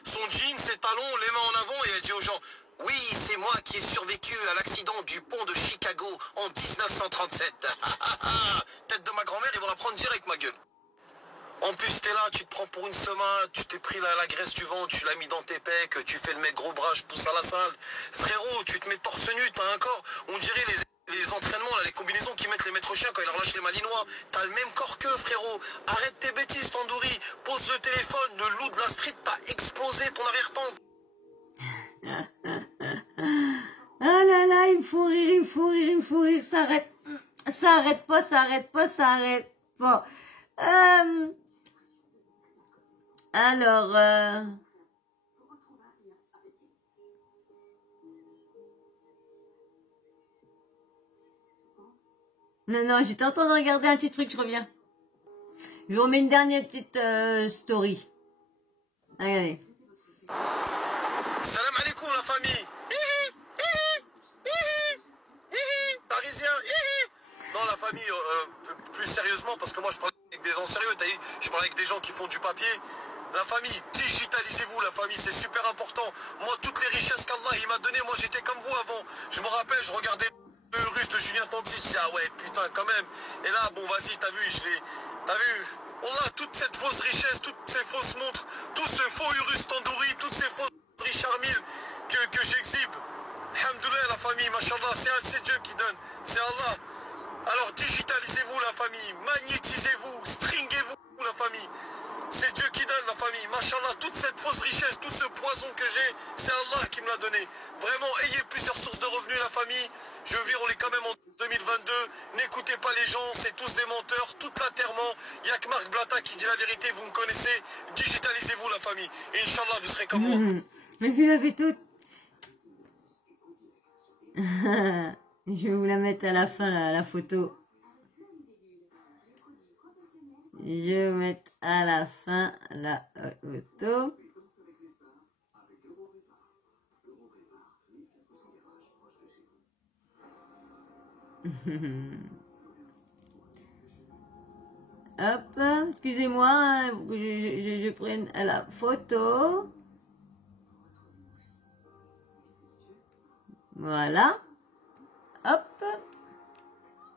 son jean, ses talons, les mains en avant, et elle dit aux gens, oui, c'est moi qui ai survécu à l'accident du pont de Chicago en 1937. Tête de ma grand-mère, ils vont la prendre direct, ma gueule. En plus, t'es là, tu te prends pour une semaine, tu t'es pris la graisse du ventre, tu l'as mis dans tes pecs, tu fais le mec gros bras, je pousse à la salle. Frérot, tu te mets torse nu, t'as un corps, on dirait les entraînements, là, les combinaisons qu'ils mettent les maîtres chiens quand ils relâchent les malinois. T'as le même corps qu'eux, frérot. Arrête tes bêtises, Tandoori. Pose le téléphone, le loup de la street t'a explosé ton arrière-temple. Ah là là, ils me font rire, ils me font rire, ils me font rire, ça arrête. Ça arrête pas, ça arrête pas, ça arrête pas. Alors, non, j'étais en train de regarder un petit truc, je reviens. Je vous remets une dernière petite story. Regardez. Salam alaikum la famille. Parisien. Non la famille, plus sérieusement, parce que moi je parle avec des gens sérieux, t'as vu, je parle avec des gens qui font du papier. La famille, digitalisez-vous la famille, c'est super important. Moi toutes les richesses qu'Allah il m'a donné, moi j'étais comme vous avant. Je me rappelle, je regardais le russe de Julien Tanti, je dis ah ouais putain quand même. Et là bon vas-y, t'as vu, t'as vu, on a toute cette fausse richesse, toutes ces fausses montres, tout ce faux Urus Tandoori, toutes ces fausses Richard Mille que j'exhibe. Alhamdoulilah la famille, machallah, c'est Dieu qui donne, c'est Allah. Alors digitalisez-vous la famille, magnétisez-vous, stringuez-vous la famille. C'est Dieu qui donne la famille, machallah, toute cette fausse richesse, tout ce poison que j'ai, c'est Allah qui me l'a donné. Vraiment, ayez plusieurs sources de revenus la famille. Je veux dire, on est quand même en 2022, n'écoutez pas les gens, c'est tous des menteurs, toute la terre-ment. Il n'y a que Marc Blata qui dit la vérité, vous me connaissez. Digitalisez-vous la famille, et Inch'Allah, vous serez comme moi. Mais vous l'avez toute. Je vais vous la mettre à la fin, la photo. Je vais vous mettre à la fin la photo. Hop, excusez-moi, hein, je prenne la photo. Voilà. Hop.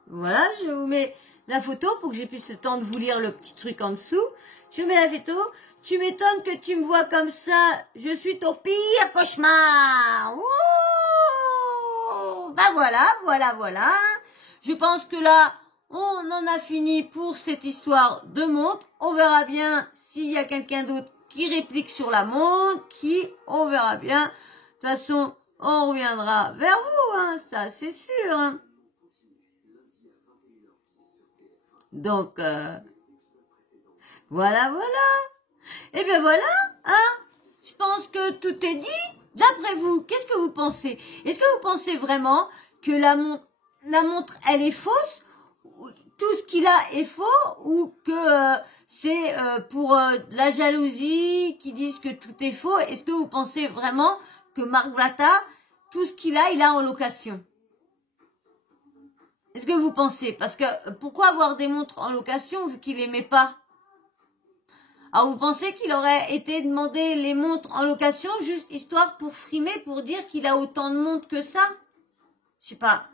Voilà, je vous mets la photo pour que j'ai plus le temps de vous lire le petit truc en dessous. Je mets la photo. Tu m'étonnes que tu me vois comme ça. Je suis ton pire cauchemar. Ouh, ben voilà. Je pense que là, on en a fini pour cette histoire de montre. On verra bien s'il y a quelqu'un d'autre qui réplique sur la montre. On verra bien. De toute façon, on reviendra vers vous, hein, ça c'est sûr. Hein. Donc, voilà. Et bien voilà, hein. Je pense que tout est dit. D'après vous, qu'est-ce que vous pensez? Est-ce que vous pensez vraiment que la montre, elle est fausse? Tout ce qu'il a est faux? Ou que c'est pour la jalousie qui disent que tout est faux? Est-ce que vous pensez vraiment que Marc Blata, tout ce qu'il a, il a en location? Est-ce que vous pensez? Parce que pourquoi avoir des montres en location vu qu'il aimait pas? Alors vous pensez qu'il aurait été demander les montres en location juste histoire pour frimer, pour dire qu'il a autant de montres que ça? Je sais pas,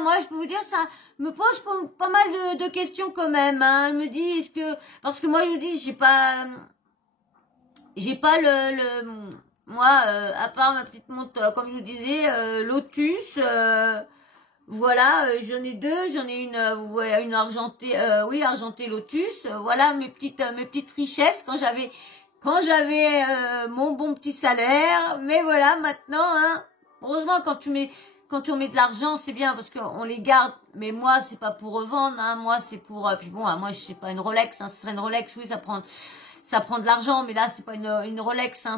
moi je peux vous dire, ça me pose pas mal de questions quand même. Hein. Je me dis, est-ce que... Parce que moi je vous dis, j'ai pas moi, à part ma petite montre, comme je vous disais, Lotus, voilà, j'en ai deux, j'en ai une argentée, argentée Lotus, voilà mes petites richesses quand j'avais mon bon petit salaire, mais voilà maintenant, hein, heureusement quand on met de l'argent c'est bien parce qu'on les garde, mais moi c'est pas pour revendre, hein, moi c'est pour, puis bon, hein, moi je sais pas une Rolex, hein, ce serait une Rolex, oui ça prend de l'argent, mais là c'est pas une Rolex, hein,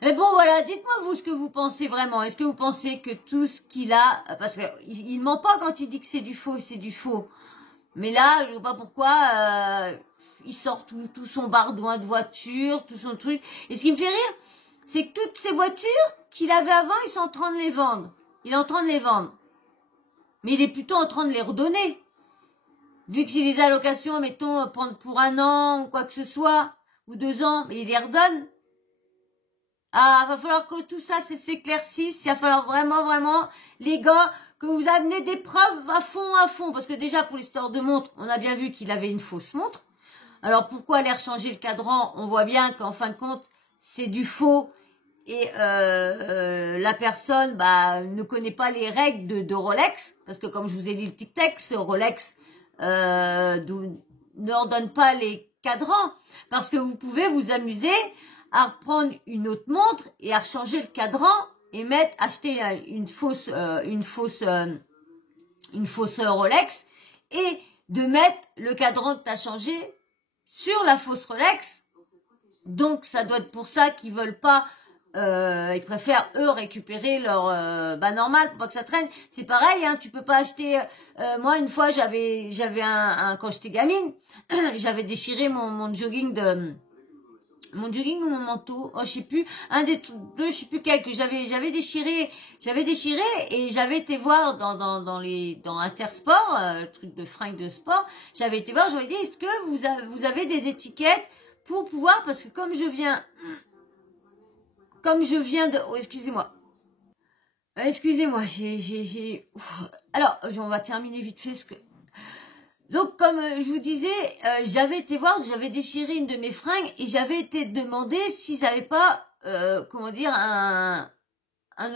mais bon voilà, dites-moi vous ce que vous pensez vraiment. Est-ce que vous pensez que tout ce qu'il a, parce que il ment pas quand il dit que c'est du faux, mais là je vois pas pourquoi il sort tout son bardouin de voiture, tout son truc. Et ce qui me fait rire, c'est que toutes ces voitures qu'il avait avant, ils sont en train de les vendre. Il est en train de les vendre, mais il est plutôt en train de les redonner. Vu que c'est des allocations, mettons, prendre pour 1 an ou quoi que ce soit, ou 2 ans, mais il les redonne. Ah, va falloir que tout ça s'éclaircisse. Il va falloir vraiment, les gars, que vous amenez des preuves à fond. Parce que déjà, pour l'histoire de montre, on a bien vu qu'il avait une fausse montre. Alors, pourquoi aller changer le cadran? On voit bien qu'en fin de compte, c'est du faux. Et la personne ne connaît pas les règles de Rolex. Parce que comme je vous ai dit le tic-tac, Rolex... ne redonne pas les cadrans parce que vous pouvez vous amuser à reprendre une autre montre et à changer le cadran et acheter une fausse Rolex et de mettre le cadran que tu as changé sur la fausse Rolex. Donc ça doit être pour ça qu'ils veulent pas, ils préfèrent eux récupérer leur normal pour pas que ça traîne. C'est pareil, hein, tu peux pas acheter. Moi une fois j'avais quand j'étais gamine, j'avais déchiré mon jogging ou mon manteau, je sais plus, un des deux, je sais plus quel que j'avais déchiré et j'avais été voir dans Intersport, le truc de fringues de sport, j'avais été voir, j'aurais dit est-ce que vous avez des étiquettes pour pouvoir, parce que comme je viens de, oh, excusez-moi, alors on va terminer vite fait ce que. Donc, comme je vous disais, j'avais été voir, j'avais déchiré une de mes fringues et j'avais été demander s'ils n'avaient pas, un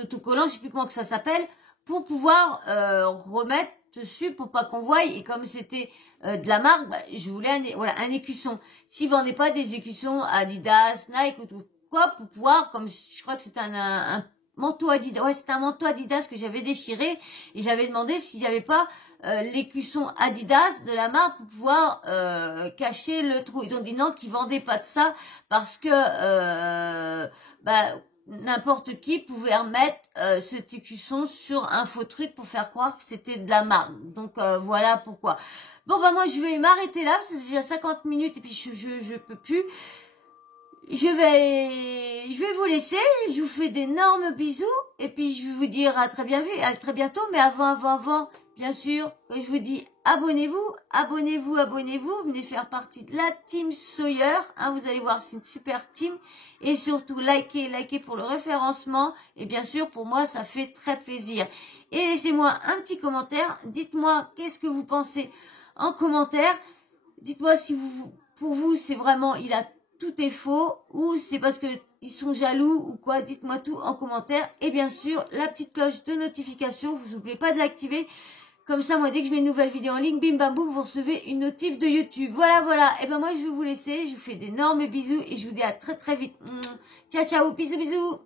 autocollant, je sais plus comment que ça s'appelle, pour pouvoir remettre dessus pour pas qu'on voie. Et comme c'était de la marque, je voulais un écusson. S'ils vendaient pas des écussons Adidas, Nike ou tout quoi, pour pouvoir, comme je crois que c'était un manteau Adidas, ouais, c'était un manteau Adidas que j'avais déchiré et j'avais demandé s'il n'y avait pas l'écusson Adidas de la marque pour pouvoir cacher le trou. Ils ont dit non, qu'ils vendaient pas de ça parce que n'importe qui pouvait remettre cet écusson sur un faux truc pour faire croire que c'était de la marque. Donc voilà pourquoi. Bon moi je vais m'arrêter là, c'est déjà 50 minutes et puis je peux plus. Je vais vous laisser, je vous fais d'énormes bisous et puis je vais vous dire à très bientôt, mais avant, bien sûr, je vous dis abonnez-vous, venez faire partie de la team Sawyer, hein, vous allez voir, c'est une super team et surtout likez pour le référencement et bien sûr pour moi ça fait très plaisir. Et laissez-moi un petit commentaire, dites-moi qu'est-ce que vous pensez en commentaire, dites-moi si pour vous c'est vraiment tout est faux ou c'est parce que ils sont jaloux ou quoi, dites-moi tout en commentaire et bien sûr la petite cloche de notification, vous n'oubliez pas de l'activer, comme ça moi dès que je mets une nouvelle vidéo en ligne, bim bam boum, vous recevez une notif de YouTube. Voilà, et ben moi je vais vous laisser, je vous fais d'énormes bisous et je vous dis à très très vite. Ciao, bisous.